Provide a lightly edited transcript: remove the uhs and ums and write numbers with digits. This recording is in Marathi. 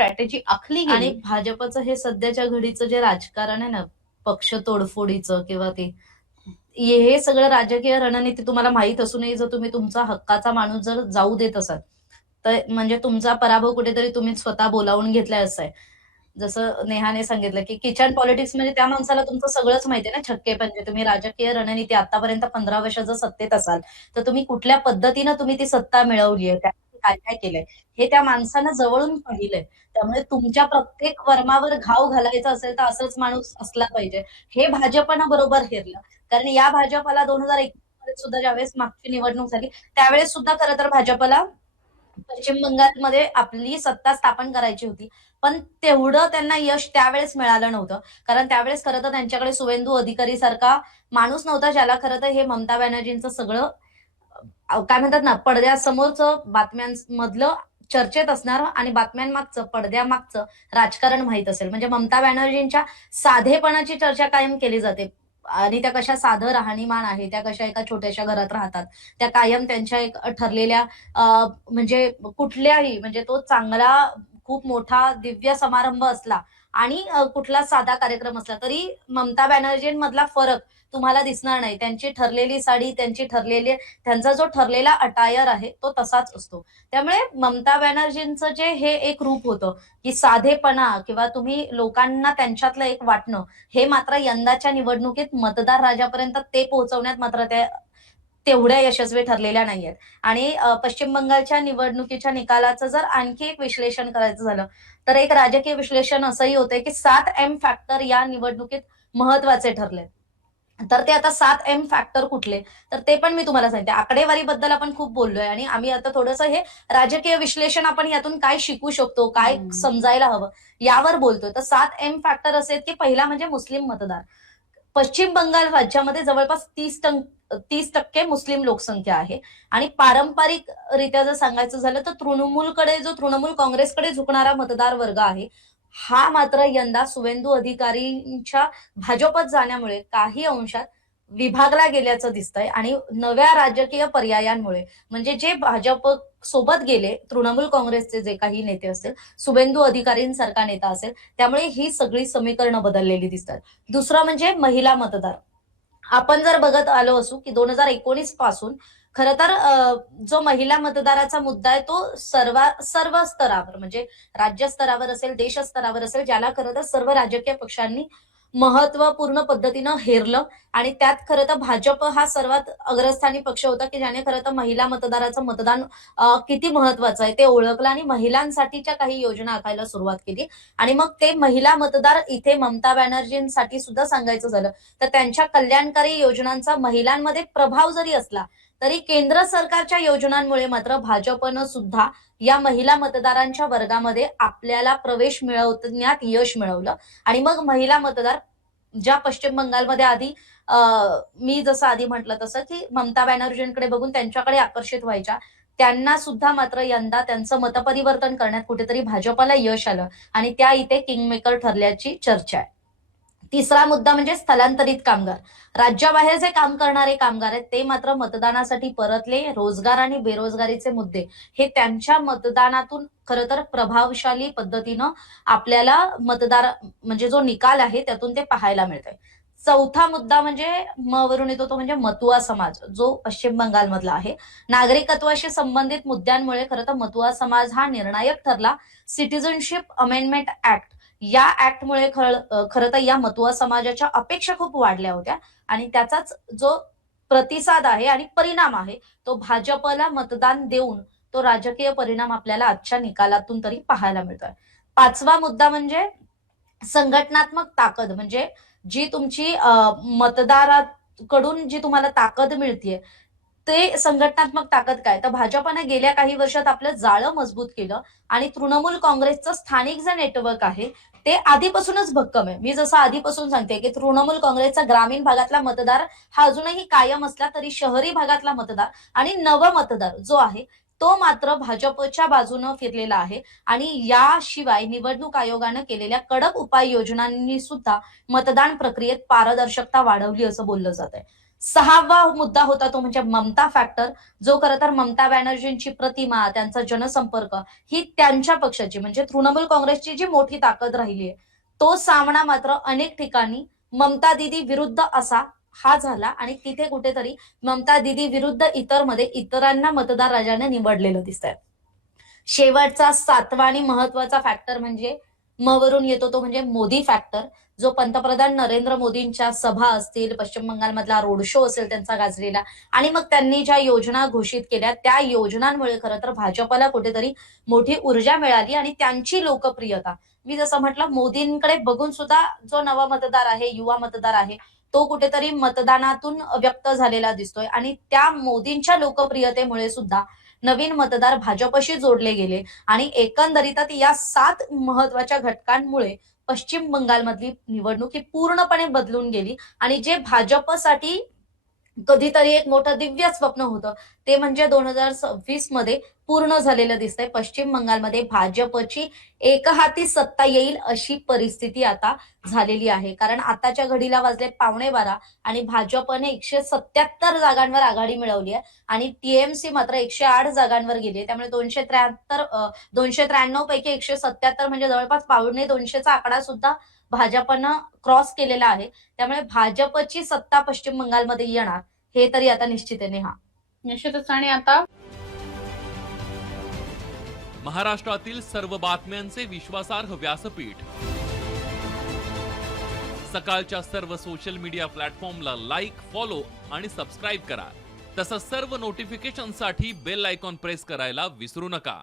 स्ट्रॅटेजी आखली आणि गेली. भाजपचं हे सध्याच्या घडीचं जे राजकारण आहे ना, पक्ष तोडफोडीचं किंवा ते हे सगळं राजकीय रणनीती तुम्हाला माहीत असूनही जर तुम्ही तुमचा हक्काचा माणूस जर जाऊ देत असाल, तर म्हणजे तुमचा पराभव कुठेतरी तुम्ही स्वतः बोलावून घेतलाय असं आहे. जसं नेहाने सांगितलं, की किचन पॉलिटिक्स म्हणजे त्या माणसाला तुमचं सगळंच माहिती आहे ना, छक्के-पंजे. तुम्ही राजकीय रणनीती आतापर्यंत 15 वर्ष जर सत्तेत असाल, तर तुम्ही कुठल्या पद्धतीनं तुम्ही ती सत्ता मिळवली आहे, त्यासाठी काय-काय केलंय, हे त्या माणसानं जवळून पाहिलंय. त्यामुळे तुमच्या प्रत्येक वर्मावर घाव घालायचा असेल, तर असंच माणूस असला पाहिजे. हे भाजपनं बरोबर हेरलं. कारण या भाजपला 2021 मध्ये सुद्धा ज्यावेळेस मागची निवडणूक झाली, त्यावेळेस सुद्धा खरं तर भाजपला पश्चिम बंगालमध्ये आपली सत्ता स्थापन करायची होती. पण तेवढं त्यांना यश त्यावेळेस मिळालं नव्हतं. कारण त्यावेळेस खरं तर त्यांच्याकडे सुवेंदू अधिकारी सारखा माणूस नव्हता, ज्याला खरं तर हे ममता बॅनर्जींचं सगळं काय म्हणतात ना, पडद्यासमोरचं बातम्यांमधलं चर्चेत असणारं आणि बातम्यांमागचं, पडद्यामागचं राजकारण माहीत असेल. म्हणजे ममता बॅनर्जींच्या साधेपणाची चर्चा कायम केली जाते. आणि त्या कशा साधं राहणीमान आहे, त्या कशा एका छोट्याशा घरात राहतात. त्या कायम त्यांच्या एक ठरलेल्या अ, म्हणजे कुठल्याही म्हणजे तो चांगला खूप मोठा दिव्य समारंभ असला आणि कुठला साधा कार्यक्रम असला तरी ममता बॅनर्जींमधला फरक तुम्हाला दिसणार नाही. त्यांची ठरलेली साडी, त्यांचा जो ठरलेला अटायर आहे तो तसाच असतो. त्यामुळे ममता बॅनर्जींचं जे हे एक रूप होतं, की साधेपणा किंवा तुम्ही लोकांना त्यांच्यातलं एक वाटणं, हे मात्र यंदाच्या निवडणुकीत मतदार राजापर्यंत ते पोहोचवण्यात मात्र त्या तेवढ्या यशस्वी ठरलेल्या नाहीयेत. आणि पश्चिम बंगालच्या निवडणुकीच्या निकालाचं जर आणखी एक विश्लेषण करायचं झालं, तर एक राजकीय विश्लेषण असंही होतंय, की 7 फॅक्टर या निवडणुकीत महत्वाचे ठरले. तर ते आता 7 फॅक्टर कुठले? तर ते पण मी तुम्हाला सांगते. आकडेवारीबद्दल आपण खूप बोललोय आणि आम्ही आता थोडंसं हे राजकीय विश्लेषण आपण यातून काय शिकू शकतो, काय समजायला हवं, यावर बोलतोय. तर 7 फॅक्टर असे आहेत, की पहिला म्हणजे मुस्लिम मतदार. पश्चिम बंगाल राज्यामध्ये जवळपास 30% मुस्लिम लोकसंख्या आहे आणि पारंपरिकरित्या जर सांगायचं झालं तर तृणमूल काँग्रेसकडे झुकणारा मतदार वर्ग आहे. हा मात्र यंदा सुवेंदू अधिकारींच्या भाजपत जाण्यामुळे काही अंशात विभागला गेल्याचं दिसतंय आणि नव्या राजकीय पर्यायांमुळे म्हणजे जे भाजप सोबत गेले, तृणमूल काँग्रेसचे जे काही नेते असतील, शुभेंदू अधिकारींसारखा नेता असेल, त्यामुळे ही सगळी समीकरणं बदललेली दिसतात. दुसरं म्हणजे महिला मतदार. आपण जर बघत आलो असू, की 2019 पासून खरं तर जो महिला मतदाराचा मुद्दा आहे तो सर्व स्तरावर म्हणजे राज्य स्तरावर असेल, देश स्तरावर असेल, ज्याला खरं तर सर्व राजकीय पक्षांनी महत्वपूर्ण पद्धतीनं हेरलं आणि त्यात खरं तर भाजप हा सर्वात अग्रस्थानी पक्ष होता, की ज्याने खरं तर महिला मतदाराचं मतदान किती महत्वाचं आहे ते ओळखलं आणि महिलांसाठीच्या काही योजना आखायला सुरुवात केली. आणि मग ते महिला मतदार इथे ममता बॅनर्जींसाठी सुद्धा सांगायचं झालं, तर त्यांच्या कल्याणकारी योजनांचा महिलांमध्ये प्रभाव जरी असला, तरी केंद्र सरकारच्या योजनांमुळे मात्र भाजपनं सुद्धा या महिला मतदारांच्या वर्गामध्ये आपल्याला प्रवेश मिळवण्यात यश मिळवलं. आणि मग महिला मतदार ज्या पश्चिम बंगालमध्ये आधी मी जसं आधी म्हटलं तसं, की ममता बॅनर्जींकडे बघून त्यांच्याकडे आकर्षित व्हायच्या, त्यांना सुद्धा मात्र यंदा त्यांचं मतपरिवर्तन करण्यात कुठेतरी भाजपला यश आलं आणि त्या इथे किंगमेकर ठरल्याची चर्चा आहे. तिसरा मुद्दा म्हणजे स्थलांतरित कामगार. राज्याबाहेर जे काम करणारे कामगार आहेत ते मात्र मतदानासाठी परतले. रोजगार आणि बेरोजगारीचे मुद्दे हे त्यांच्या मतदानातून खरं तर प्रभावशाली पद्धतीनं आपल्याला मतदार म्हणजे जो निकाल आहे त्यातून ते पाहायला मिळतंय. चौथा मुद्दा म्हणजे म वरून येतो तो म्हणजे मतुआ समाज, जो पश्चिम बंगालमधला आहे. नागरिकत्वाशी संबंधित मुद्द्यांमुळे खरं तर मतुआ समाज हा निर्णायक ठरला. सिटिझनशिप अमेंडमेंट ऍक्ट या ऍक्टमुळे खरं तर या मतुआ समाजाच्या अपेक्षा खूप वाढल्या होत्या आणि त्याचाच जो प्रतिसाद आहे आणि परिणाम आहे तो भाजपला मतदान देऊन तो राजकीय परिणाम आपल्याला आजच्या निकालातून तरी पाहायला मिळतोय. पाचवा मुद्दा म्हणजे संघटनात्मक ताकद म्हणजे जी तुमची मतदाराकडून जी तुम्हाला ताकद मिळतीये ते संघटनात्मक ताकद काय तर भाजपने गेल्या काही वर्षात आपलं जाळं मजबूत केलं आणि तृणमूल काँग्रेसचं स्थानिक जे नेटवर्क आहे ते आधीपासूनच भक्कम आहे. मी जसं आधीपासून सांगते की तृणमूल काँग्रेसचा ग्रामीण भागातला मतदार हा अजूनही कायम असला तरी शहरी भागातला मतदार आणि नव मतदार जो आहे तो मात्र भाजपच्या बाजूनं फिरलेला आहे आणि याशिवाय निवडणूक आयोगानं केलेल्या कडक उपाययोजनांनी सुद्धा मतदान प्रक्रियेत पारदर्शकता वाढवली असं बोललं जात आहे. 6वा मुद्दा होता तो म्हणजे ममता फॅक्टर, जो खरं तर ममता बॅनर्जींची प्रतिमा, त्यांचा जनसंपर्क ही त्यांच्या पक्षाची म्हणजे तृणमूल काँग्रेसची जी मोठी ताकद राहिली आहे, तो सामना मात्र अनेक ठिकाणी ममता दीदी विरुद्ध असा हा झाला आणि तिथे कुठेतरी ममता दीदी विरुद्ध इतरमध्ये इतरांना मतदार राजाने निवडलेलं दिसतंय. शेवटचा 7वा आणि महत्वाचा फॅक्टर म्हणजे म वरून येतो तो म्हणजे मोदी फॅक्टर, जो पंतप्रधान नरेंद्र मोदींच्या सभा असतील, पश्चिम बंगालमधला रोड शो असेल त्यांचा गाजलेला आणि मग त्यांनी ज्या योजना घोषित केल्या त्या योजनांमुळे खरं तर भाजपला कुठेतरी मोठी ऊर्जा मिळाली आणि त्यांची लोकप्रियता मी जसं म्हटलं मोदींकडे बघून सुद्धा जो नवा मतदार आहे, युवा मतदार आहे, तो कुठेतरी मतदानातून व्यक्त झालेला दिसतोय आणि त्या मोदींच्या लोकप्रियतेमुळे सुद्धा नवीन मतदार भाजपशी जोडले गेले आणि एकंदरीतच या 7 महत्वाच्या घटकांमुळे पश्चिम बंगालमधली निवडणूक ही पूर्णपणे बदलून गेली आणि जे भाजपसाठी कधीतरी एक मोठं दिव्य स्वप्न होतं ते म्हणजे 2026 मध्ये पूर्ण झालेलं दिसतंय. पश्चिम बंगालमध्ये भाजपची एकहाती सत्ता येईल अशी परिस्थिती आता झालेली आहे. कारण आताच्या घडीला वाजले 11:15 आणि भाजपने 177 जागांवर आघाडी मिळवली आहे आणि टीएमसी मात्र 108 जागांवर गेली. त्यामुळे 293 पैकी 177 म्हणजे जवळपास पावणे 200चा आकडा सुद्धा भाजपनं क्रॉस केलेला आहे. त्यामुळे भाजपची सत्ता पश्चिम बंगालमध्ये येणार हे तरी आता निश्चित आहे. नेहा, निश्चितच. आणि आता महाराष्ट्रातील सर्व बातम्यांचे विश्वासार्ह व्यासपीठ सकाळच्या सर्व सोशल मीडिया प्लॅटफॉर्मला लाईक, फॉलो आणि सबस्क्राईब करा. तसंच सर्व नोटिफिकेशनसाठी बेल आयकॉन प्रेस करायला विसरू नका.